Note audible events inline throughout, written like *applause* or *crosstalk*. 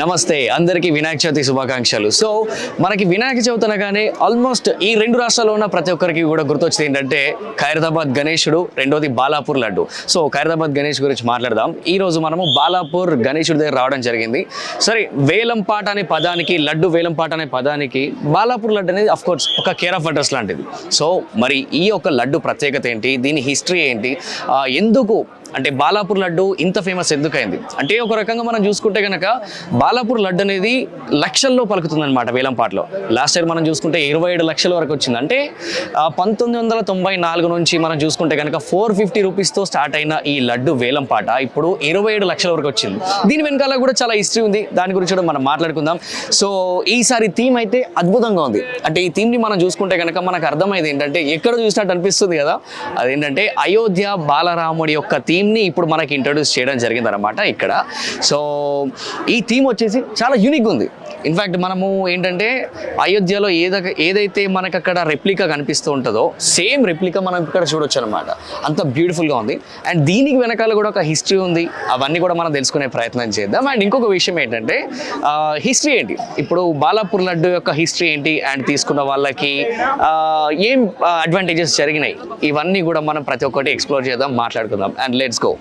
నమస్తే అందరికీ వినాయక చవితి శుభాకాంక్షలు. సో మనకి వినాయక చవితి అనగానే ఆల్మోస్ట్ ఈ రెండు రాష్ట్రాల్లో ఉన్న ప్రతి ఒక్కరికి కూడా గుర్తొచ్చింది ఏంటంటే ఖైరదాబాద్ గణేశుడు రెండోది బాలాపూర్ లడ్డు. సో ఖైరదాబాద్ గణేష్ గురించి మాట్లాడదాం. ఈ రోజు మనము బాలాపూర్ గణేశుడి దగ్గర రావడం జరిగింది. సరే వేలంపాట అనే పదానికి లడ్డు వేలంపాట అనే పదానికి బాలాపూర్ లడ్డు అనేది అఫ్ కోర్స్ ఒక కేర్ ఆఫ్ అడ్రస్ లాంటిది. సో మరి ఈ యొక్క లడ్డు ప్రత్యేకత ఏంటి? దీని హిస్టరీ ఏంటి? ఎందుకు అంటే బాలాపూర్ లడ్డు ఇంత ఫేమస్ ఎందుకైంది? అంటే ఒక రకంగా మనం చూసుకుంటే కనుక బాలాపూర్ లడ్డు అనేది లక్షల్లో పలుకుతుంది అనమాట వేలంపాట్లో. లాస్ట్ ఇయర్ మనం చూసుకుంటే ఇరవై ఏడు లక్షల వరకు వచ్చింది. అంటే పంతొమ్మిది వందల తొంభై నాలుగు నుంచి మనం చూసుకుంటే కనుక ఫోర్ ఫిఫ్టీ రూపీస్తో స్టార్ట్ అయిన ఈ లడ్డు వేలంపాట ఇప్పుడు ఇరవై ఏడు లక్షల వరకు వచ్చింది. దీని వెనకాల కూడా చాలా హిస్టరీ ఉంది. దాని గురించి కూడా మనం మాట్లాడుకుందాం. సో ఈసారి థీమ్ అయితే అద్భుతంగా ఉంది. అంటే ఈ థీమ్ని మనం చూసుకుంటే కనుక మనకు అర్థమైంది ఏంటంటే ఎక్కడ చూసినట్టు అనిపిస్తుంది కదా? అదేంటంటే అయోధ్య బాలరాముడి యొక్క థీమ్ థీమ్ని ఇప్పుడు మనకి ఇంట్రడ్యూస్ చేయడం జరిగింది అనమాట ఇక్కడ. సో ఈ థీమ్ వచ్చేసి చాలా యూనిక్ ఉంది. ఇన్ఫ్యాక్ట్ మనము ఏంటంటే అయోధ్యలో ఏద ఏదైతే మనకు అక్కడ రెప్లికా కనిపిస్తూ ఉంటుందో సేమ్ రెప్లికా మనం ఇక్కడ చూడొచ్చు అనమాట అంత బ్యూటిఫుల్గా ఉంది. అండ్ దీనికి వెనకాల కూడా ఒక హిస్టరీ ఉంది. అవన్నీ కూడా మనం తెలుసుకునే ప్రయత్నం చేద్దాం. అండ్ ఇంకొక విషయం ఏంటంటే హిస్టరీ ఏంటి? ఇప్పుడు బాలాపూర్ లడ్డు యొక్క హిస్టరీ ఏంటి? అండ్ తీసుకున్న వాళ్ళకి ఏం అడ్వాంటేజెస్ జరిగినాయి? ఇవన్నీ కూడా మనం ప్రతి ఒక్కటి ఎక్స్ప్లోర్ చేద్దాం మాట్లాడుకుందాం. అండ్ లెట్స్ గో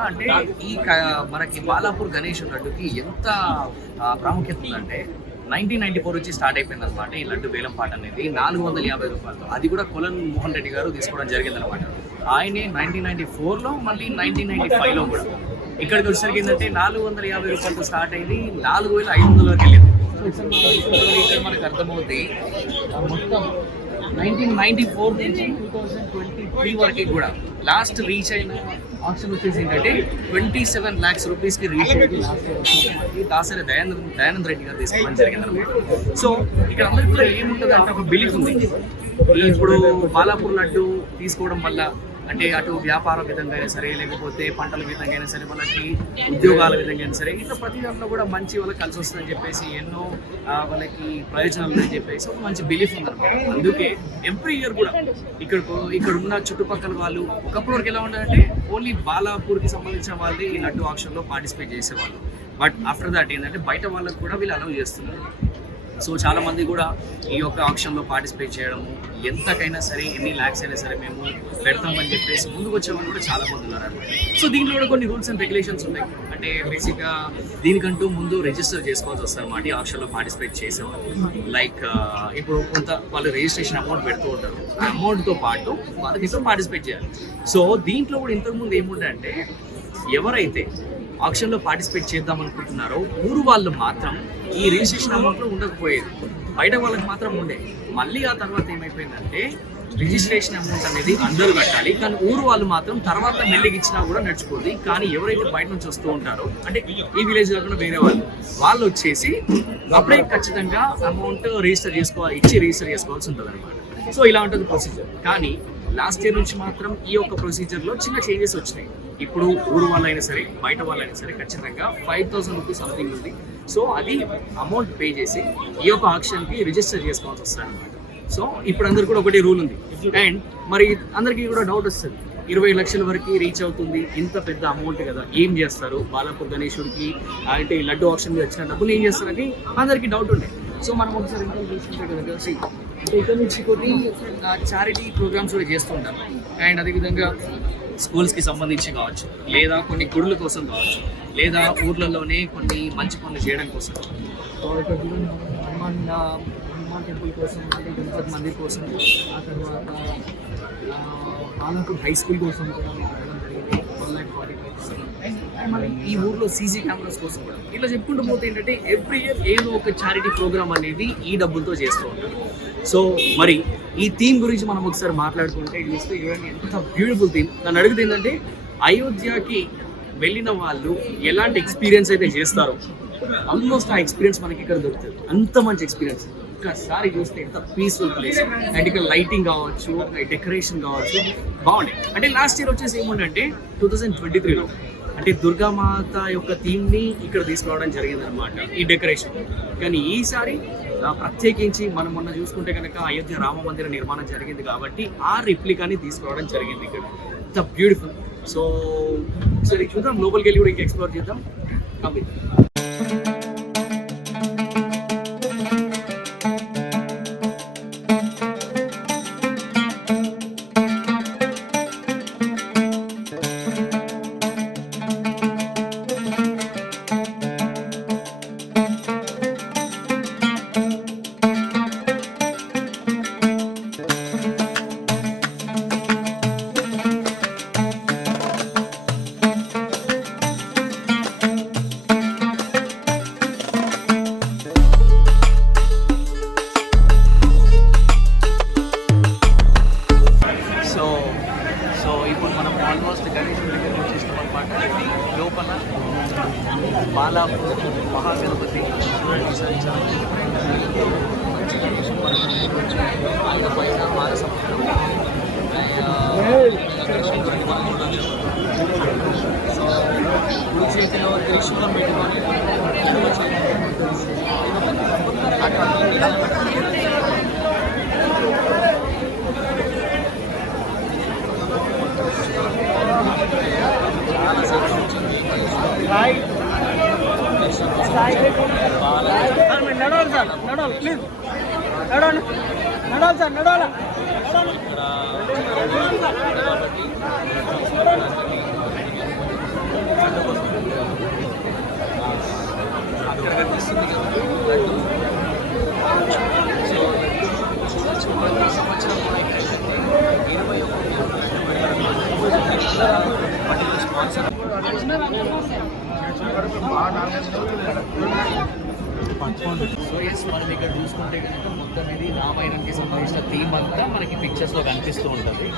కదా? అంటే ఈ మనకి బాలాపూర్ గణేష్ లడ్డుకి ఎంత ప్రాముఖ్యత ఉందంటే నైన్టీన్ నైన్టీ ఫోర్ వచ్చి స్టార్ట్ అయిపోయింది అనమాట ఈ లడ్డు వేలం పాట అనేది. నాలుగు వందల యాభై రూపాయలు అది కూడా కొలన్ మోహన్ రెడ్డి గారు తీసుకోవడం జరిగింది అనమాట ఆయనే నైన్టీన్ నైన్టీ ఫోర్లో మళ్ళీ నైన్టీన్ నైన్టీ ఫైవ్లో కూడా. ఇక్కడికి వచ్చేసరికి ఏంటంటే నాలుగు వందల యాభై రూపాయలతో స్టార్ట్ అయింది నాలుగు వేల ఐదు వందల వరకు వెళ్ళింది ఇక్కడ మనకు అర్థమవుతుంది మొత్తం నైన్టీన్ నైన్టీ ఫోర్ నుంచి టూ థౌజండ్ ట్వంటీ త్రీ వరకు కూడా లాస్ట్ రీచ్ అయిన ఆప్షన్ వచ్చేసి ఏంటంటే ట్వంటీ సెవెన్ ల్యాక్స్ రూపీస్కి రీచ్ దాసరి దయానంద్ దయానంద్ రెడ్డి గారు తీసుకోవడం జరిగింది అనమాట సో ఇక్కడ అందరికీ కూడా ఏముంటుంది అంటే ఒక బిలీఫ్ ఉంది. ఇప్పుడు బాలాపూర్ లడ్డు తీసుకోవడం వల్ల అంటే అటు వ్యాపార విధంగా అయినా సరే లేకపోతే పంటల విధంగా అయినా సరే వాళ్ళకి ఉద్యోగాల విధంగా అయినా సరే ఇట్లా ప్రతి దాంట్లో కూడా మంచి వాళ్ళకి కలిసి వస్తుందని చెప్పేసి ఎన్నో వాళ్ళకి ప్రయోజనాలు అని చెప్పేసి ఒక మంచి బిలీఫ్ ఉందన్నమాట. అందుకే ఎవ్రీ ఇయర్ కూడా ఇక్కడ ఇక్కడ ఉన్న చుట్టుపక్కల వాళ్ళు ఒకప్పుడు వరకు ఎలా ఉండాలంటే ఓన్లీ బాలాపూర్కి సంబంధించిన వాళ్ళే ఈ లడ్డు ఆక్షన్లో పార్టిసిపేట్ చేసేవాళ్ళు. బట్ ఆఫ్టర్ దాట్ ఏంటంటే బయట వాళ్ళకు కూడా వీళ్ళు అలౌ చేస్తున్నారు. సో చాలా మంది కూడా ఈ యొక్క ఆప్షన్లో పార్టిసిపేట్ చేయడము ఎంతకైనా సరే ఎన్ని ల్యాక్స్ అయినా సరే మేము పెడతామని చెప్పేసి ముందుకు వచ్చేవాళ్ళు కూడా చాలా మంది ఉన్నారు సో దీంట్లో కూడా కొన్ని రూల్స్ అండ్ రెగ్యులేషన్స్ ఉన్నాయి. అంటే బేసిక్గా దీనికంటూ ముందు రిజిస్టర్ చేసుకోవాల్సి వస్తుంది అన్నమాట ఈ ఆప్షన్లో పార్టిసిపేట్ చేసేవాళ్ళు లైక్ ఇప్పుడు కొంత వాళ్ళు రిజిస్ట్రేషన్ అమౌంట్ పెడుతూ ఉంటారు. ఆ అమౌంట్తో పాటు వాళ్ళకి ఇప్పుడు పార్టిసిపేట్ చేయాలి. సో దీంట్లో కూడా ఇంతకుముందు ఏముందంటే ఎవరైతే ఆప్షన్లో పార్టిసిపేట్ చేద్దాం అనుకుంటున్నారో ఊరు వాళ్ళు మాత్రం ఈ రిజిస్ట్రేషన్ అమౌంట్లో ఉండకపోయేది. బయట వాళ్ళకి మాత్రం ఉండే. మళ్ళీ ఆ తర్వాత ఏమైపోయిందంటే రిజిస్ట్రేషన్ అమౌంట్ అనేది అందరూ కట్టాలి. కానీ ఊరు వాళ్ళు మాత్రం తర్వాత మెల్లికి ఇచ్చినా కూడా నడుచుకోదు. కానీ ఎవరైతే బయట నుంచి వస్తూ ఉంటారో అంటే ఈ విలేజ్ కాకుండా వేరే వాళ్ళు వాళ్ళు వచ్చేసి అప్పుడే ఖచ్చితంగా అమౌంట్ రిజిస్టర్ చేసుకోవాలి ఇచ్చి రిజిస్టర్ చేసుకోవాల్సి ఉంటుంది అనమాట సో ఇలా ఉంటుంది ప్రొసీజర్ కానీ లాస్ట్ ఇయర్ నుంచి మాత్రం ఈ యొక్క ప్రొసీజర్లో చిన్న చేంజెస్ వచ్చినాయి. ఇప్పుడు ఊరు వాళ్ళైనా సరే బయట వాళ్ళైనా సరే ఖచ్చితంగా ఫైవ్ థౌసండ్ రూపీస్ సంథింగ్ ఉంది. సో అది అమౌంట్ పే చేసి ఈ యొక్క ఆక్షన్కి రిజిస్టర్ చేసుకోవాల్సి వస్తుంది అనమాట సో ఇప్పుడు అందరు కూడా ఒకటి రూల్ ఉంది. అండ్ మరి అందరికీ కూడా డౌట్ వస్తుంది. ఇరవై లక్షల వరకు రీచ్ అవుతుంది. ఇంత పెద్ద అమౌంట్ కదా. ఏం చేస్తారు? బాలాపూర్ గణేశుడికి అంటే లడ్డు ఆప్షన్ మీద వచ్చిన డబ్బులు ఏం చేస్తారని అందరికీ డౌట్ ఉండే. సో మనం ఒకసారి ఇంకా చూసుకుంటే కనుక see, ఇక్కడ నుంచి కొన్ని చారిటీ ప్రోగ్రామ్స్ కూడా చేస్తుంటాం అండ్ అదేవిధంగా స్కూల్స్కి సంబంధించి కావచ్చు లేదా కొన్ని గుడుల కోసం కావచ్చు లేదా ఊర్లలోనే కొన్ని మంచి పనులు చేయడం కోసం హనుమాన్ హనుమాన్ టెంపుల్ కోసం అంటే గణపతి మందిర్ కోసం ఆ తర్వాత హై స్కూల్ కోసం కూడా ఈ ఊర్లో సీసీ కెమెరాస్ కోసం కూడా. ఇట్లా చెప్పుకుంటూ పోతే ఏంటంటే ఎవ్రీ ఇయర్ ఏదో ఒక చారిటీ ప్రోగ్రామ్ అనేది ఈ డబ్బులతో చేస్తూ ఉంటారు. సో మరి ఈ థీమ్ గురించి మనం ఒకసారి మాట్లాడుకుంటే చూస్తే చూడండి ఎంత బ్యూటిఫుల్ థీమ్ నన్ను అడిగితే ఏంటంటే అయోధ్యకి వెళ్ళిన వాళ్ళు ఎలాంటి ఎక్స్పీరియన్స్ అయితే చేస్తారో. ఆల్మోస్ట్ ఆ ఎక్స్పీరియన్స్ మనకి ఇక్కడ దొరుకుతుంది. అంత మంచి ఎక్స్పీరియన్స్ ఒక్కసారి చూస్తే ఎంత పీస్ఫుల్ ప్లేస్ అండ్ ఇక్కడ లైటింగ్ కావచ్చు డెకరేషన్ కావచ్చు బాగుండే అంటే లాస్ట్ ఇయర్ వచ్చేసి ఏముందంటే టూ థౌజండ్ ట్వంటీ త్రీలో అంటే దుర్గామాత యొక్క థీమ్ని ఇక్కడ తీసుకురావడం జరిగింది అనమాట ఈ డెకరేషన్. కానీ ఈసారి ప్రత్యేకించి మనం మొన్న చూసుకుంటే కనుక అయోధ్య రామ మందిర నిర్మాణం జరిగింది కాబట్టి ఆ రిప్లికాని తీసుకురావడం జరిగింది ఇక్కడ. ఇంత బ్యూటిఫుల్. సో సరే చూద్దాం లోపలికి వెళ్ళి కూడా ఇంకా ఎక్స్ప్లోర్ చేద్దాం. కాబట్టి నడాలి సార్ నడవాలా? కాబట్టి సంవత్సరం ఇరవై ఒకటి స్పాన్సర్ సో ఎస్ మనం ఇక్కడ చూసుకుంటే కనుక మొత్తం ఇది రామాయణానికి సంబంధించిన థీమ్ అంతా మనకి పిక్చర్స్లో కనిపిస్తూ ఉంటుంది.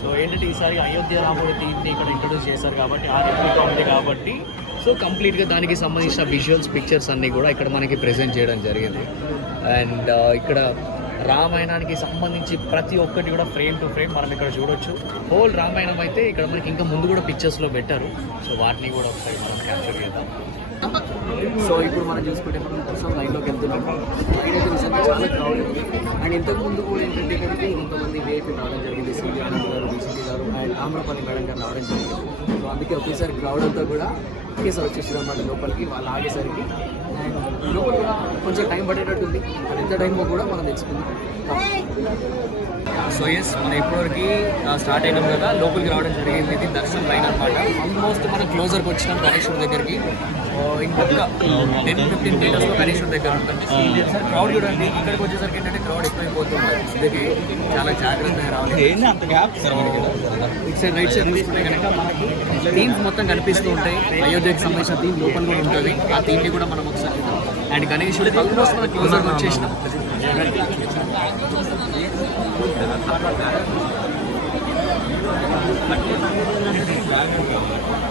సో ఏంటంటే ఈసారి అయోధ్య రాముడి థీమ్ని ఇక్కడ ఇంట్రొడ్యూస్ చేశారు కాబట్టి ఆ కామెడీ కాబట్టి సో కంప్లీట్గా దానికి సంబంధించిన విజువల్స్ పిక్చర్స్ అన్ని కూడా ఇక్కడ మనకి ప్రెజెంట్ చేయడం జరిగింది. అండ్ uh, ఇక్కడ రామాయణానికి సంబంధించి ప్రతి ఒక్కటి కూడా ఫ్రేమ్ టు ఫ్రేమ్ మనం ఇక్కడ చూడొచ్చు. హోల్ రామాయణం అయితే ఇక్కడ మనకి ఇంకా ముందు కూడా పిక్చర్స్లో పెట్టారు. సో వాటిని కూడా ఒకసారి మనం క్యాప్చర్ చేద్దాం. సో ఇప్పుడు మనం చూసుకుంటే మనం కోసం లైన్లోకి వెళ్తున్నాం. లైన్ అయితే నిజంగా చాలా క్రౌడ్ ఉంది. అండ్ ఇంతకు ముందు కూడా ఏంటంటే కనుక కొంతమంది వేపి రావడం జరిగింది. సిబి ఆనంద్ గారు బీసీపీ గారు అండ్ ఆమ్రపల్లి మేడం గారు రావడం జరిగింది. సో అందుకే ఒకేసారి క్రౌడ్ అంతా కూడా ఒకేసారి వచ్చేసారు అన్నమాట లోపలికి వాళ్ళు ఆగేసరికి. అండ్ కొంచెం టైం పడేటట్టు ఉంది అది ఎంత టైమో కూడా మనం తెచ్చుకుందాం సో ఎస్ మనం ఇప్పటివరకు స్టార్ట్ అయినాం కదా. లోపలికి రావడం జరిగింది. ఇది దర్శనం లైన్ అనమాట ఆల్మోస్ట్ మనం క్లోజర్కి వచ్చినాం గణేశుడి దగ్గరికి. ఇంకొక టెన్ ఫిఫ్టీన్ మీటర్స్లో గణేశుడి దగ్గర ఉంటుంది సార్ క్రౌడ్ చూడండి. ఇక్కడికి వచ్చేసరికి ఏంటంటే క్రౌడ్ ఎక్కువైపోతుంది అందుకే చాలా జాగ్రత్తగా రావాలి. అంత గ్యాప్ ఇటు సైడ్ రైట్ సైడ్ తీసుకుంటే కనుక మనకి థీమ్స్ మొత్తం కనిపిస్తూ ఉంటాయి. అయోధ్యకి సంబంధించిన థీమ్ లోపల కూడా ఉంటుంది. ఆ థీమ్ని కూడా మనం ఒకసారి. అండ్ గణేశుడి ఆల్మోస్ట్ మనం క్లోజర్కి వచ్చేసినాం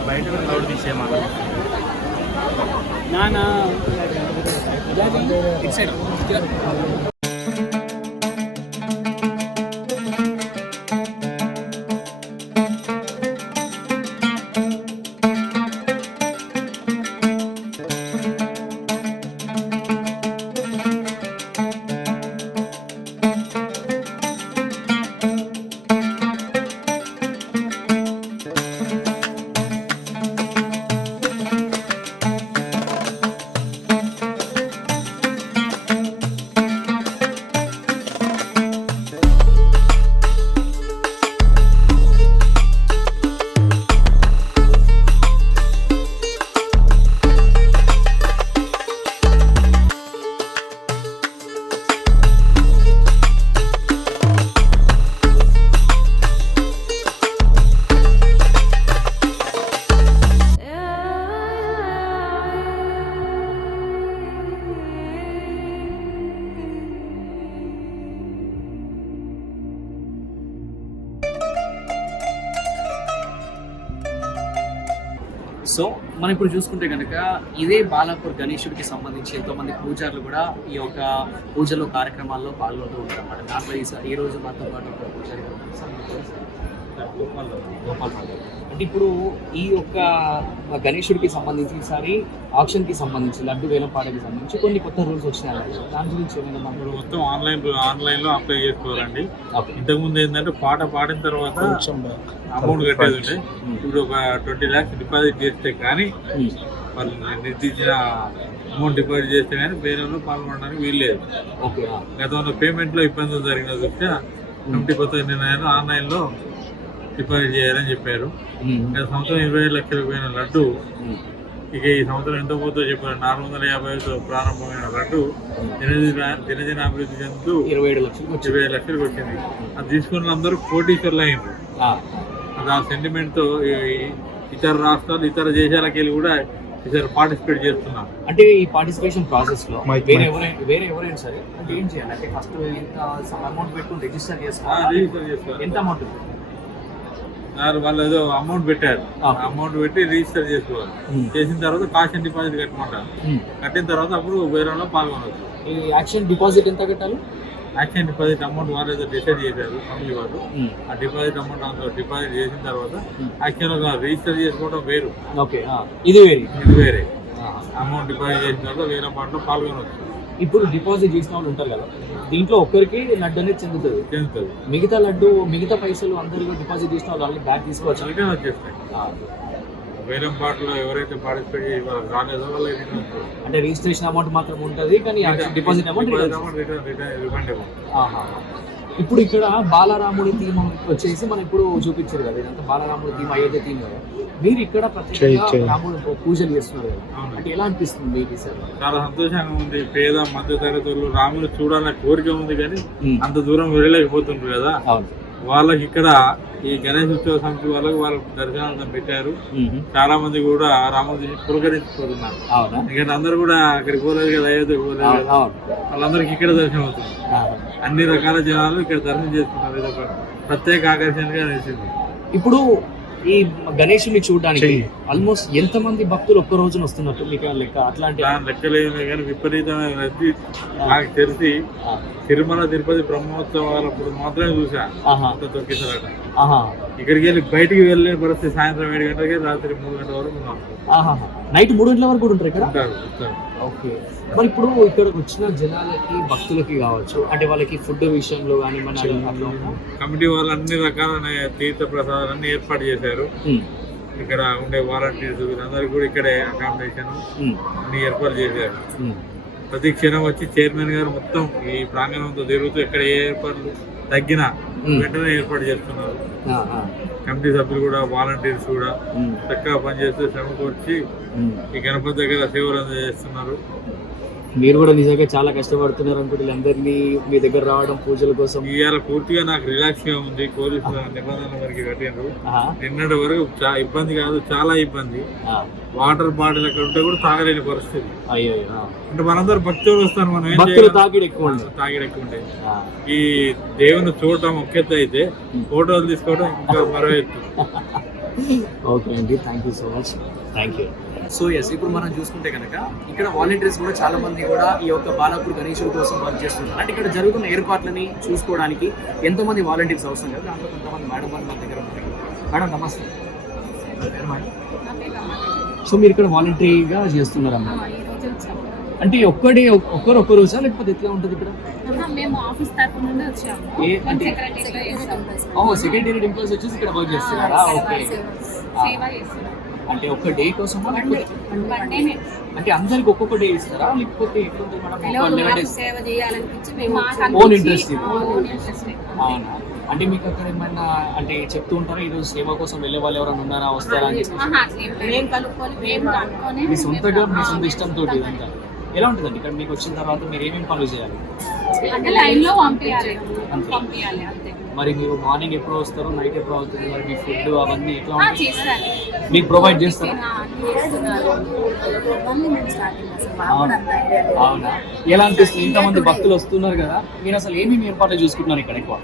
బయట క్రౌడ్ తీసేయమా నానా. ఇటు సైడ్ మనం ఇప్పుడు చూసుకుంటే కనుక ఇదే బాలాపూర్ గణేశుడికి సంబంధించి ఎంతోమంది పూజారులు కూడా ఈ యొక్క పూజలో కార్యక్రమాల్లో పాల్గొంటూ ఉంటారు అన్నమాట దాంట్లో ఈ ఈ రోజు మాతో పాటు ఒక పూజారి గోపాల్ గోపాల్ సార్, గోపాల్ ఇప్పుడు ఈ యొక్క గణేశుడికి సంబంధించి ఈసారి ఆప్షన్కి సంబంధించి లడ్డు వేలం పాటకి సంబంధించి కొన్ని కొత్త రూల్స్ వచ్చినాయి. దాని గురించి ఏమైనా మాట్లాడు మొత్తం ఆన్లైన్ ఆన్లైన్లో అప్లై చేసుకోవాలండి. ఓకే. ఇంతకు ముందు ఏంటంటే పాట పాడిన తర్వాత అమౌంట్ కట్టేది ఉండే. ఇప్పుడు ఒక ట్వంటీ ల్యాక్స్ డిపాజిట్ చేస్తే కానీ వాళ్ళు నిర్దించిన అమౌంట్ డిపాజిట్ చేస్తే కానీ బేరంలో పాల్గొనడానికి వీల్లేదు. ఓకే. గతంలో పేమెంట్లో ఇబ్బందులు జరిగిన దృష్ట్యా కమిటీ కొత్త నిర్ణయాలు ఆన్లైన్లో డిపాజిట్ చేయాలని చెప్పారు. గత సంవత్సరం ఇరవై ఐదు లక్షలకు పోయిన లడ్డు. ఇక ఈ సంవత్సరం ఎంత పోతుందో చెప్పారు నాలుగు వందల యాభై ఐదుతో ప్రారంభమైన లడ్డు దినదిన దినదిన అభివృద్ధి చెందుతూ ఇరవై ఏడు లక్షలకు వచ్చింది. ఇరవై ఐదు లక్షలకు వచ్చింది. అది తీసుకున్న వాళ్ళందరూ కోటీశ్వర్లు అయింది ఆ. అది ఆ సెంటిమెంట్తో ఈ- ఈ ఇతర రాష్ట్రాలు ఇతర దేశాలకు వెళ్ళి కూడా ఇతర పార్టిసిపేట్ చేస్తున్నారు. అంటే ఈ పార్టిసిపేషన్ ప్రాసెస్లో వేరే ఎవరైనా వేరే ఎవరైనా సరే అంటే ఏం చేయాలి? అంటే ఫస్ట్ ఇంత అమౌంట్ పెట్టుకుని రిజిస్టర్ చేసుకోవాలి. రిజిస్టర్ చేసుకోవాలి. ఎంత అమౌంట్ వాళ్ళు ఏదో అమౌంట్ పెట్టారు ఆ. అమౌంట్ పెట్టి రిజిస్టర్ చేసుకోవాలి. చేసిన తర్వాత కాషన్ డిపాజిట్ కట్టమంటారు ఉమ్. కట్టిన తర్వాత అప్పుడు వేరేలో పాల్గొనవచ్చు ఈ యాక్షన్ డిపాజిట్ ఎంత కట్టాలి యాక్షన్ డిపాజిట్ అమౌంట్ వాళ్ళు ఏదో డిసైడ్ చేశారు కంపెనీ వాళ్ళు. ఆ డిపాజిట్ అమౌంట్ అంత డిపాజిట్ చేసిన తర్వాత. యాక్షన్ రిజిస్టర్ చేసుకోవడం వేరు ఓకే. ఇది వేరే ఇది వేరే. అమౌంట్ డిపాజిట్ చేసిన తర్వాత వేరే పాటలో పాల్గొనవచ్చు ఇప్పుడు డిపాజిట్ చేసిన వాళ్ళు ఉంటారు కదా దీంట్లో ఒక్కరికి లడ్డు అనేది చెందుతుంది చెందుతుంది మిగతా లడ్డు మిగతా పైసలు అందరూ డిపాజిట్ చేసిన వాళ్ళు బ్యాక్ తీసుకోవచ్చు వచ్చేస్తాయి. వేలం పాటలో ఎవరైతే పార్టిసిపేట్ రాలేదో. అంటే రిజిస్ట్రేషన్ అమౌంట్ మాత్రం ఉంటుంది కానీ deposit amount amount return return refund ఇవ్వం. ఇప్పుడు ఇక్కడ బాలరాముడి థీమ్ వచ్చేసి మనం ఇప్పుడు చూపించారు కదా ఇదంతా బాలరాముడి థీమ్ అయోధ్య థీమ్ కదా. మీరు ఇక్కడ ప్రత్యేకంగా రాముడు పూజలు చేస్తున్నారు కదా. అంటే ఎలా అనిపిస్తుంది మీకు సార్? చాలా సంతోషంగా ఉంది. పేద మధ్య తరగతులు రాముని చూడాలనే కోరిక ఉంది కానీ. అంత దూరం వెళ్ళలేకపోతుంటారు కదా. అవును. వాళ్ళకి ఇక్కడ ఈ గణేష్ ఉత్సవ సమితి వాళ్ళకి వాళ్ళకి దర్శనాలు పెట్టారు. చాలా మంది కూడా రాముడి పులకరించిపోతున్నారు. అవునా? ఇక్కడ అందరూ కూడా అక్కడికి పోలేదు కదా అయోధ్యకు పోలేదు కదా. వాళ్ళందరికీ ఇక్కడ దర్శనం అవుతుంది. అన్ని రకాల జనాలు ఇక్కడ దర్శనం చేసుకున్నారు. ఇది ఒక ప్రత్యేక ఆకర్షణగా నిలిచింది. ఇప్పుడు ఈ గణేషుని చూడడానికి ఆల్మోస్ట్ ఎంత మంది భక్తులు ఒక్క రోజున వస్తున్నట్టు మీకు లెక్క? అట్లాంటి లెక్కలేదు కానీ విపరీతమైన రద్దీ. నాకు తెలిసి. తిరుమల తిరుపతి బ్రహ్మోత్సవాలప్పుడు మాత్రమే చూసా. తొక్కిసారట ఆహా. ఇక్కడికి వెళ్ళి బయటికి వెళ్ళలేని పరిస్థితి సాయంత్రం ఏడు గంటలకి రాత్రి మూడు గంటల వరకు ఉన్నాం. ఆహా నైట్ మూడు గంటల వరకు కూడా ఉంటారు ఇక్కడ. ఓకే మరి ఇప్పుడు ఇక్కడికి వచ్చిన జనాలకి భక్తులకి కావచ్చు అంటే వాళ్ళకి ఫుడ్ విషయంలో కానీ మన? కమిటీ వాళ్ళు అన్ని రకాల తీర్థ ప్రసాదాలన్నీ ఏర్పాటు చేశారు ఇక్కడ ఉండే వాలంటీర్స్ వీళ్ళందరికీ కూడా ఇక్కడే అకామిడేషన్ అన్ని ఏర్పాటు చేశారు. ప్రతి క్షణం వచ్చి చైర్మన్ గారు మొత్తం ఈ ప్రాంగణంతో తిరుగుతూ ఇక్కడ ఏ ఏర్పాట్లు తగ్గినా. వెంటనే ఏర్పాటు చేస్తున్నారు కమిటీ సభ్యులు కూడా వాలంటీర్స్ కూడా చక్కగా పనిచేస్తూ శ్రమకు వచ్చి. ఈ గణపతి దగ్గర సేవలు అందజేస్తున్నారు మీరు కూడా నిజంగా చాలా కష్టపడుతున్నారు అనుకుంటే అందరినీ మీ దగ్గర రావడం పూజల కోసం. ఇవాళ పూర్తిగా నాకు రిలాక్స్గా ఉంది. పోలీసుల నిబంధనల వరకు కట్టినారు ఆహా, నిన్నటి వరకు ఇబ్బంది కాదు చాలా ఇబ్బంది. వాటర్ బాటిల్ అక్కడ ఉంటే కూడా తాగలేని పరిస్థితి. అయ్యో. అంటే మనందరూ భక్తులు వస్తారు మనం భక్తులు? తాకిడి ఎక్కువ తాగిడి ఎక్కువ ఉంటాయి. ఈ దేవుని చూడటం ఒకెత్త అయితే ఫోటోలు తీసుకోవడం ఇంకా మరో ఎత్తు. *laughs* ఓకే అండి. Thank you so much. Thank you so yes ఇప్పుడు మనం చూసుకుంటే కనుక ఇక్కడ వాలంటీర్స్ కూడా చాలా మంది కూడా ఈ యొక్క బాలాపూర్ గణేశుడి కోసం వర్క్ చేస్తున్నారు అంటే ఇక్కడ జరుగుతున్న ఏర్పాట్లని చూసుకోవడానికి ఎంతో మంది వాలంటీర్స్ అవసరం కదా దాంట్లో కొంతమంది మేడం వాళ్ళు మన దగ్గర ఉన్నారు మేడం నమస్తే? సో మీరు ఇక్కడ వాలంటరీగా చేస్తున్నారమ్మా అంటే ఒక్కడే ఒక్కరు ఒక్క రోజా? లేకపోతే ఎట్లా ఉంటుంది ఇక్కడ? మేము ఆఫీస్ నుండి వచ్చాము. ఏ అంటే- సెక్రటరీ ఎంప్లాయీస్ వచ్చేసి ఇక్కడ వర్క్ చేస్తున్నారా? ఓకే. సేవ చేస్తున్నాం. అంటే ఒక్క డే కోసం అంటే అందరికి ఒక్కొక్క డే ఇస్తారా? లేకపోతే ఒక సేవ చేయాలనిపించి మేము. అవునా? అంటే మీకు అక్కడ ఏమన్నా అంటే చెప్తూ ఉంటారా? ఈరోజు సేవ కోసం వెళ్ళే వాళ్ళు ఎవరైనా ఉన్నారా? వస్తారా అని చెప్పి మీ సొంతగా మీ సొంత ఇష్టంతో ఇదంతా ఎలా ఉంటుందండి? ఇక్కడ మీకు వచ్చిన తర్వాత మీరు ఏమేమి పనులు చేయాలి? అంటే లైన్లో పంపించాలి. పంపించాలి. మరి మీరు మార్నింగ్ ఎప్పుడు వస్తారు నైట్ ఎప్పుడు అవుతుంది మరి మీ ఫుడ్ అవన్నీ ఎట్లా ఉంటాయి? చేస్తారు? మీకు ప్రొవైడ్ చేస్తారా అవునా అవునా? ఎలా అనిపిస్తుంది? ఇంతమంది భక్తులు వస్తున్నారు కదా మీరు అసలు ఏమేమి ఏర్పాట్లు చూసుకుంటున్నారు ఇక్కడ ఎక్కువ.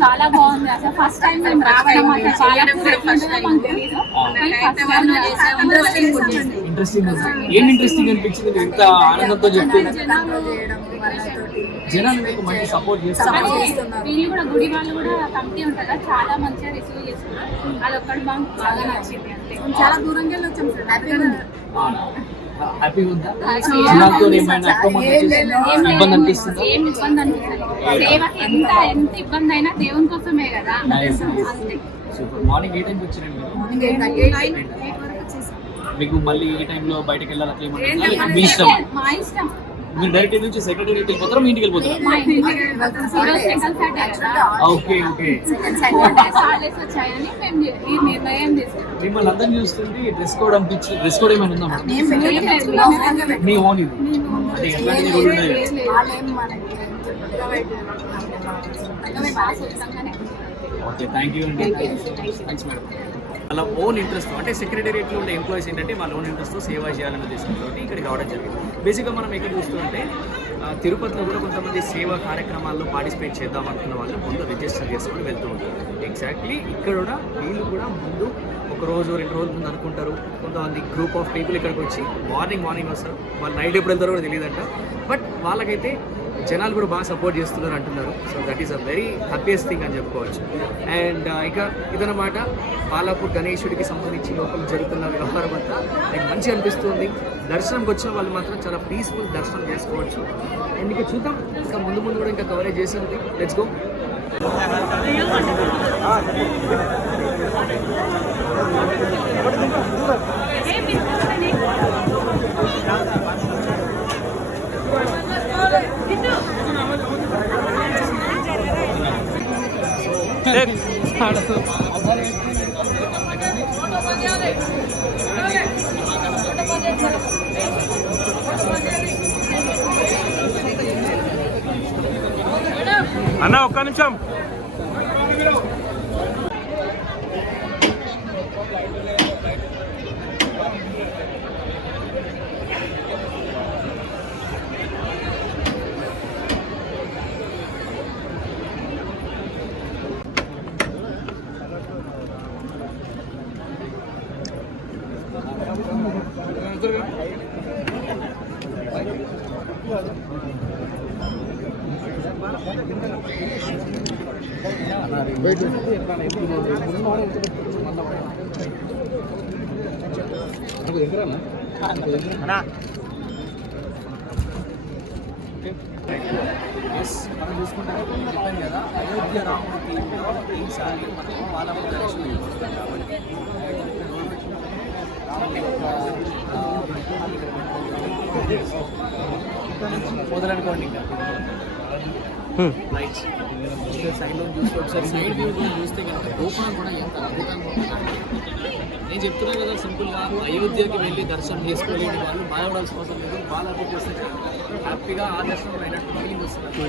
చాలా బాగుంది. అసలు ఫస్ట్ టైం మేము రావడం. ఇంట్రెస్టింగ్ ఏం ఇంట్రెస్టింగ్ అనిపించింది. ఇంత ఆనందంతో చెప్తున్నారు. జనాలు మీకు మంచి సపోర్ట్ చేస్తారు. కానీ వీళ్ళు కూడా గుడి వాళ్ళు కూడా కమిటీ ఉంటుందా చాలా మంచిగా రిసీవ్ చేసుకున్నారు అది ఒక్కటి మాకు బాగా నచ్చింది. అంతే చాలా దూరంగా వెళ్ళి వచ్చాం సార్. హ్యాపీగా ఉంది. ఏమైనా ఇబ్బంది. అనిపిస్తుందా? ఏం ఇబ్బంది అనిపిస్తుంది ఎంత ఎంత ఇబ్బంది అయినా దేవుని కోసమే కదా. సూపర్ మార్నింగ్ ఏ టైంకి మీరు? మీకు మళ్ళీ ఏ టైంలో బయటకు వెళ్ళాలి అట్లా ఏమన్నా మీ ఇష్టం. మా ఇష్టం. మీరు డైరెక్ట్ నుంచి సెక్రటరీ వెళ్ళిపోతారా? మీ ఇంటికి వెళ్ళిపోతారా? ఓకే ఓకే మిమ్మల్ని అందరిని చూస్తుంటే డ్రెస్ కోడ్ అనిపించి డ్రెస్ కోడ్ ఏమైనా ఉందా మేడం. మీ ఓన్ ఇది. అంటే ఎట్లాంటి రూల్ ఓకే థ్యాంక్ యూ అండి థ్యాంక్స్ మేడం వాళ్ళ ఓన్ ఇంట్రెస్ట్ అంటే సెక్రటేరియట్లో ఉండే ఎంప్లాయీస్ ఏంటంటే వాళ్ళ ఓన్ ఇంట్రెస్ట్తో సేవ చేయాలనే ఉద్దేశంతో ఇక్కడికి రావడం జరిగింది. బేసిక్గా మనం ఎక్కడ చూస్తుంటే తిరుపతిలో కూడా కొంతమంది సేవా కార్యక్రమాల్లో పార్టిసిపేట్ చేద్దాం అనుకున్న వాళ్ళు ముందు రిజిస్టర్ చేసుకొని వెళ్తూ ఉంటారు. ఎగ్జాక్ట్లీ ఇక్కడ కూడా వీళ్ళు కూడా ముందు ఒక రోజు రెండు రోజుల ముందు అనుకుంటారు. కొంతమంది గ్రూప్ ఆఫ్ పీపుల్ ఇక్కడికి వచ్చి మార్నింగ్ మార్నింగ్ వస్తారు వాళ్ళు నైట్ ఎప్పుడు వెళ్తారో కూడా తెలియదంట. బట్ వాళ్ళకైతే జనాలు కూడా బాగా సపోర్ట్ చేస్తున్నారు అంటున్నారు. So that is a very happiest thing అని చెప్పుకోవచ్చు. అండ్ uh, ఇక ఇదన్నమాట. పాలాపూర్ గణేశుడికి సంబంధించి లోపల జరుగుతున్న వ్యవహారం అంతా నాకు మంచిగా అనిపిస్తుంది. దర్శనంకి వచ్చిన వాళ్ళు మాత్రం చాలా పీస్ఫుల్ దర్శనం చేసుకోవచ్చు. అండ్ ఇక చూద్దాం. ఇంకా ముందు ముందు కూడా ఇంకా కవరేజ్ చేసింది. లెట్స్ గో అన్న ఒక్క నిమిషం. ఎస్ మనం చూసుకుంటే చెప్పాను కదా అయోధ్య రాముడి థీమ్లో ఈసారి మనం కాబట్టి మొదలనుకోండి ఇంకా రైట్ సైడ్లో చూస్తే ఒకసారి సైడ్ వ్యూ కూడా చూస్తే కనుక గోపురం కూడా ఎంత అద్భుతంగా నేను చెప్తున్నాను కదా సింపుల్గా అయోధ్యకి వెళ్ళి దర్శనం చేసుకోలేని వాళ్ళు బాధపడాల్సిన అవసరం లేదు. చాలు. హ్యాపీగా ఆ దర్శనం అయినట్టు ఫీలింగ్ వస్తుంది.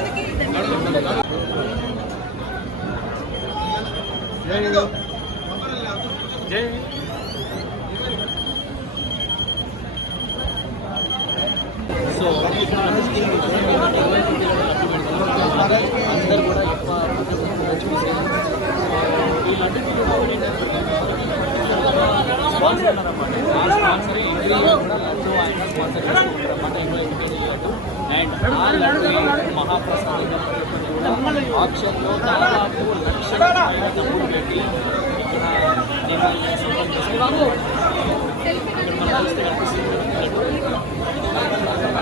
సో అందరు కూడా ఎక్కువ ఈ లడ్డుకి కూడా స్పాన్సర్ ఉన్నారన్నమాట ఆ స్పాన్సర్ ఎంట్రీ కూడా లడ్డు ఆయన స్పాన్సర్ చేస్తున్నారన్నమాట ఇంకా ఎంకరేజ్ చేయటం అండ్ మహాప్రసాదంగా ఆక్షన్లో దాదాపు లక్షల పైన డబ్బులు పెట్టి ఇక్కడ దీన్ని సొంతం చేసుకున్నారు. ఇక్కడ మనం చూస్తే కనిపిస్తుంది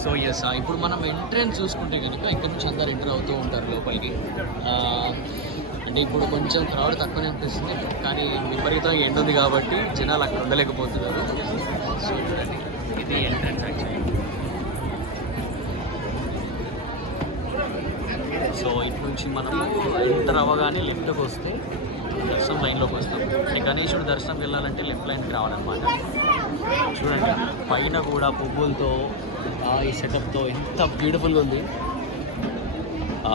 సో ఎస్ ఇప్పుడు మనం ఎంట్రెన్స్ చూసుకుంటే కనుక ఇక్కడ నుంచి అందరు ఎంటర్ అవుతూ ఉంటారు లోపలికి. అంటే ఇప్పుడు కొంచెం క్రౌడ్ తక్కువనే అనిపిస్తుంది కానీ విపరీతంగా ఎండ ఉంది కాబట్టి జనాలు అక్కడ ఉండలేకపోతున్నారు. సో చూడండి ఇది ఎంట్రన్స్ యాక్చువల్లీ సో ఇటు నుంచి మనము ఎంటర్ అవ్వగానే లెఫ్ట్కి వస్తే దర్శనం లైన్లోకి వస్తాం. అంటే గణేశుడు దర్శనం వెళ్ళాలంటే లెఫ్ట్ లైన్కి రావాలన్నమాట. చూడండి పైన కూడా పువ్వులతో ఆ, ఈ సెటప్తో ఎంత బ్యూటిఫుల్గా ఉంది ఆ,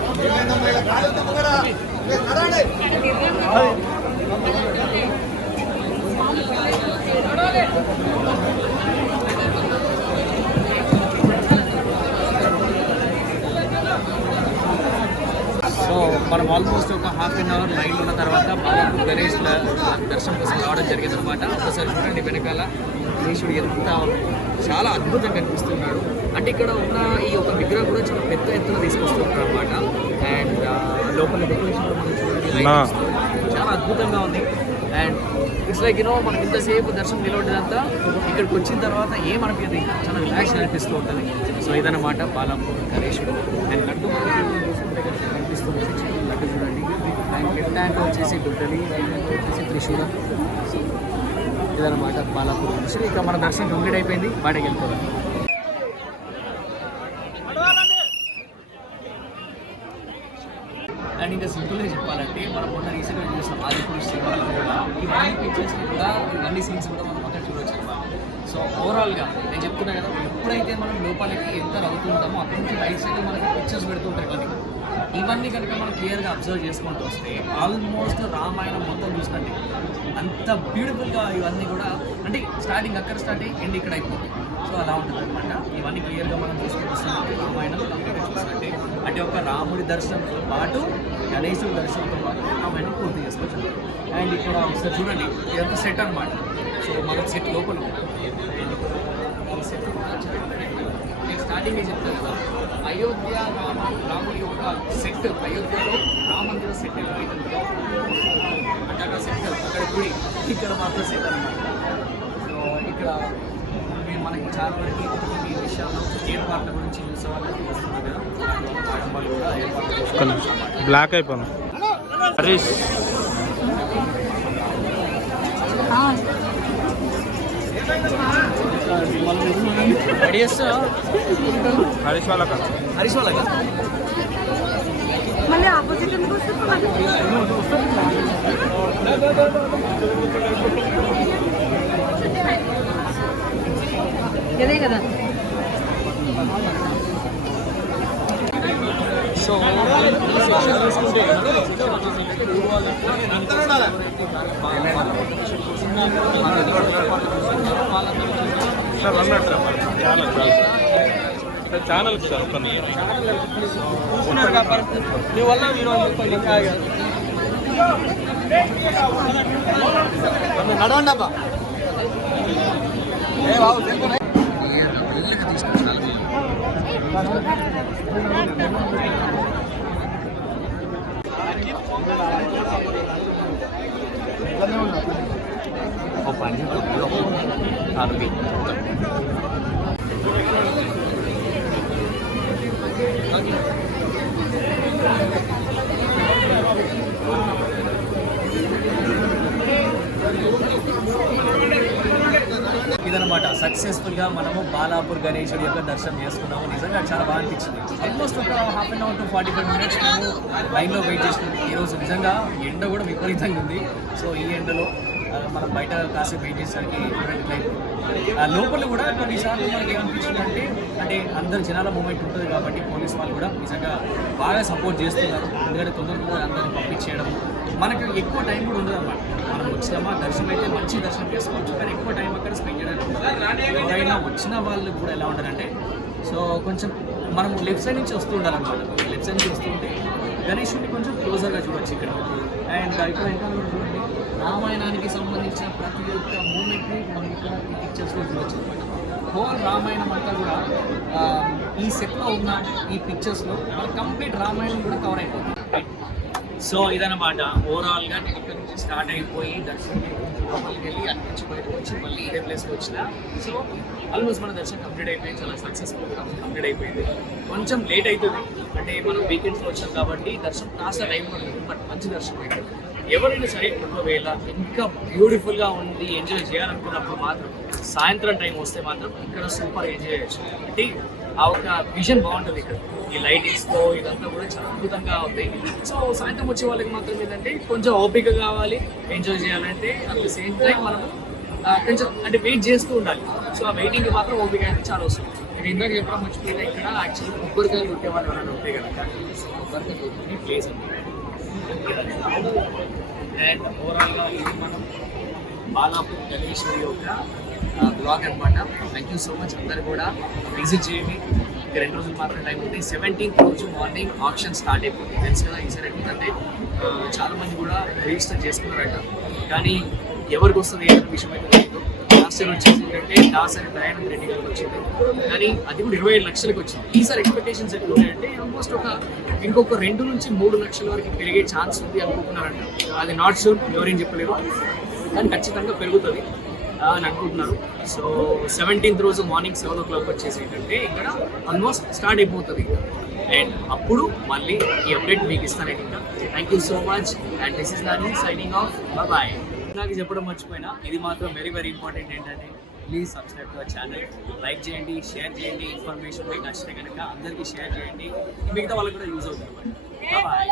సో మనం ఆల్మోస్ట్ ఒక హాఫ్ అన్ అవర్ లైన్లో ఉన్న తర్వాత బాలాపూర్ గణేష్ దర్శనం కోసం రావడం జరిగింది అనమాట ఒకసారి చూడండి వెనకాల గణేశుడు ఎంత చాలా అద్భుతంగా కనిపిస్తున్నాడు. అంటే ఇక్కడ ఉన్న ఈ ఒక విగ్రహం కూడా చాలా పెద్ద ఎత్తున తీసుకొస్తున్నారు అనమాట అండ్ లోపల డెకరేషన్ చాలా అద్భుతంగా ఉంది. అండ్ ఇట్స్ లైక్ యూనో మనం ఇంతసేపు దర్శనం నిలబడినంతా ఇక్కడికి వచ్చిన తర్వాత ఏమనిపించదు చాలా రిలాక్స్ అనిపిస్తూ ఉంటుంది. సో ఇదన్నమాట బాలాపూర్ గణేశుడు అండ్ లడ్డు కనిపిస్తుంది లడ్డు చూడండి. అండ్ లెఫ్ట్ హ్యాండ్ వచ్చేసి గుడ్డలి రైట్ హ్యాండ్ వచ్చేసి త్రిశూలం. ఇదన్నమాట బాలాపూర్ గణేశుడు ఇక మన దర్శనం కంప్లీట్ అయిపోయింది. బయటకు వెళ్ళిపోదాం అండ్ ఇంకా సింపుల్గా అంటే మనం మొన్న రీసెంట్గా చూసాం ఆదిపురుష్ శివాలలో కూడా ఇవన్నీ పిక్చర్స్ కూడా ఇవన్నీ సీన్స్ కూడా మనం అక్కడ చూడొచ్చు అనమాట సో ఓవరాల్గా నేను చెప్తున్నా కదా ఎప్పుడైతే మనం లోపలికి ఎంటర్ అవుతుంటామో అక్కడి నుంచి రైట్ సైడ్ మనకి పిక్చర్స్ పెడుతుంటాయి ఇవన్నీ ఇవన్నీ కనుక మనం క్లియర్గా అబ్జర్వ్ చేసుకుంటూ వస్తే ఆల్మోస్ట్ రామాయణం మొత్తం చూసినట్టు. అంత బ్యూటిఫుల్గా ఇవన్నీ కూడా అంటే స్టార్టింగ్ అక్కడ స్టార్ట్ అయ్యి ఎండ్ ఇక్కడ అయిపోతుంది. సో అలా ఉంటుంది అనమాట ఇవన్నీ క్లియర్గా మనం చూసుకుంటూ రామాయణం కంప్లీట్గా చూసినట్టే. అంటే ఒక రాముడి దర్శనంతో పాటు గణేశుడి దర్శనంతో పాటు రామాయణం పూర్తి చేసుకోవచ్చు అండ్ ఇక్కడ ఒకసారి చూడండి ఇదంతా సెట్ అనమాట సో మన సెట్ లోపల సెట్ నేను స్టార్టింగ్ చెప్తాను కదా అయోధ్య రామ రాముడి యొక్క సెట్ అయోధ్యలో రామందిర సెట్ ఎలా అంటే అక్కడ సెట్ అక్కడ గుడి ఇక్కడ మాత్రం సెట్ అనమాట సో ఇక్కడ మనకి చాలా వరకు ఈ విషయాల్లో ఏర్పాట్ల గురించి చూసే వాళ్ళకి వస్తున్నారు కదా. వాళ్ళు కూడా ఏర్పాట్లు చేస్తున్నారు. బ్లాక్ అయిపోయింది హరీష్ వాళ్ళ హరీష్ వాళ్ళగా మళ్ళీ ఆపోజిట్ ఎందుకు వస్తుంది? అదే కదా. సో చూసుకుంటే ఛానల్ సార్. ఛానల్ సార్ ఒక కూర్చున్నారు కాబట్టి నీ వల్ల మీరు నడవండి అబ్బా. ఏ బాబు ఒక పని అరవై ఆ సక్సెస్ఫుల్గా సక్సెస్ఫుల్గా మనము బాలాపూర్ గణేశుడి యొక్క దర్శనం చేసుకున్నాము. నిజంగా చాలా బాగా అనిపించింది. ఆల్మోస్ట్ ఒక half an hour to forty five minutes మేము లైన్లో వెయిట్ చేసినాం. ఈరోజు నిజంగా ఎండ కూడా విపరీతంగా ఉంది. సో ఈ ఎండలో మనం బయట కాసేపు వెయిట్ చేసేసరికి ఇట్లా ఆ లోపల కూడా కొన్నిసార్లు మనకి ఏమనిపించింది అంటే అంటే అందరు జనాల మూమెంట్ ఉంటుంది కాబట్టి పోలీస్ వాళ్ళు కూడా నిజంగా బాగా సపోర్ట్ చేస్తున్నారు. ఎందుకంటే తొందరగా అందరిని పంపించేయడం మనకు ఎక్కువ టైం కూడా ఉండదు అన్నమాట. మనం వచ్చినామా దర్శనం అయితే మంచి దర్శనం చేసుకోవచ్చు కానీ ఎక్కువ టైం అక్కడ స్పెండ్ చేయడానికి ఎవరైనా వచ్చిన వాళ్ళు కూడా ఎలా ఉంటారంటే సో కొంచెం మనం లెఫ్ట్ సైడ్ నుంచి వస్తూ ఉండాలన్నమాట. లెఫ్ట్ సైడ్ నుంచి వస్తుంటే గణేషుడిని కొంచెం క్లోజర్గా చూడొచ్చు ఇక్కడ. అండ్ ఇక్కడ రామాయణానికి సంబంధించిన ప్రతి ఒక్క మూమెంట్ని మనం ఇక్కడ ఈ పిక్చర్స్లో చూడొచ్చు అనమాట హోల్ రామాయణం అంతా కూడా ఈ సెట్లో ఉన్న ఈ పిక్చర్స్లో మన కంప్లీట్ రామాయణం కూడా కవర్ అయిపోతుంది. సో ఇదనమాట ఓవరాల్గా నేను ఇక్కడ నుంచి స్టార్ట్ అయిపోయి దర్శనం లోపలికి వెళ్ళి అక్కడి బయటకు వచ్చి మళ్ళీ ఇదే ప్లేస్కి వచ్చిన సో ఆల్మోస్ట్ మన దర్శనం కంప్లీట్ అయిపోయింది చాలా సక్సెస్ఫుల్ కంప్లీట్ అయిపోయింది. కొంచెం లేట్ అవుతుంది. అంటే మనం వీకెండ్స్లో వచ్చాం కాబట్టి దర్శనం కాస్త టైం పడుతుంది బట్ మంచి దర్శనం అయితే. ఎవరైనా సరే ఒకవేళ ఇంకా బ్యూటిఫుల్గా ఉండి ఎంజాయ్ చేయాలనుకున్నప్పుడు మాత్రం సాయంత్రం టైం వస్తే మాత్రం ఇక్కడ సూపర్ ఎంజాయ్ చేయొచ్చు. అంటే ఆ ఒక విజన్ బాగుంటుంది ఇక్కడ. ఈ లైటింగ్స్తో ఇదంతా కూడా చాలా అద్భుతంగా అవుతాయి సో సాయంత్రం వచ్చే వాళ్ళకి మాత్రం ఏంటంటే కొంచెం ఓపిక కావాలి ఎంజాయ్ చేయాలంటే. అట్ ద సేమ్ టైం మనం కొంచెం అంటే వెయిట్ చేస్తూ ఉండాలి. సో ఆ వెయిటింగ్ మాత్రం ఓపిక అయితే చాలా వస్తుంది నేను ఇందాక చెప్పడం మర్చిపోయినా ఇక్కడ యాక్చువల్లీ కొబ్బరికాయలు కొట్టే వాళ్ళు ఎవరైనా ఉంటే కనుక. కొబ్బరికాయలు ప్లేస్ అండి. అండ్ ఓవరాల్గా ఇది మనం బాలాపూర్ గణేశ్వరి యొక్క బ్లాగ్ అనమాట థ్యాంక్ యూ సో మచ్ అందరు కూడా. విజిట్ చేయండి. ఇక రెండు రోజులు మాత్రం టైం ఉంది. సెవెంటీన్త్ రోజు మార్నింగ్ ఆప్షన్ స్టార్ట్ అయిపోతుంది. తెలుసు కదా ఈసారి ఎందుకంటే చాలామంది కూడా రిజిస్టర్ చేసుకున్నారట. కానీ ఎవరికి వస్తుంది ఏ విషయం అయితే తెలియదు వచ్చేసి ఏంటంటే దాసరి దయానంద్ రెడ్డి గారికి వచ్చింది కానీ అది కూడా ఇరవై ఐదు లక్షలకు వచ్చింది. ఈసారి ఎక్స్పెక్టేషన్స్ ఎట్లా ఉన్నాయంటే ఆల్మోస్ట్ ఒక ఇంకొక రెండు నుంచి మూడు లక్షల వరకు పెరిగే ఛాన్స్ ఉంది అనుకుంటున్నారంట. అది నాట్ షూర్ ఎవరేం చెప్పలేరు. కానీ ఖచ్చితంగా పెరుగుతుంది. అని అనుకుంటున్నారు. సో సెవెంటీన్త్ రోజు మార్నింగ్ సెవెన్ ఓ క్లాక్ వచ్చేసి ఏంటంటే ఇక్కడ ఆల్మోస్ట్ స్టార్ట్ అయిపోతుంది. అండ్ అప్పుడు మళ్ళీ ఈ అప్డేట్ మీకు ఇస్తాను ఇంకా thank you so much and this is Nani signing off bye నాకు చెప్పడం మర్చిపోయినా. ఇది మాత్రం వెరీ వెరీ ఇంపార్టెంట్ ఏంటంటే please subscribe to our channel like చేయండి షేర్ చేయండి. ఇన్ఫర్మేషన్ మీకు నచ్చితే కనుక అందరికీ షేర్ చేయండి. మిగతా వాళ్ళకి కూడా యూజ్ అవుతుంది బాయ్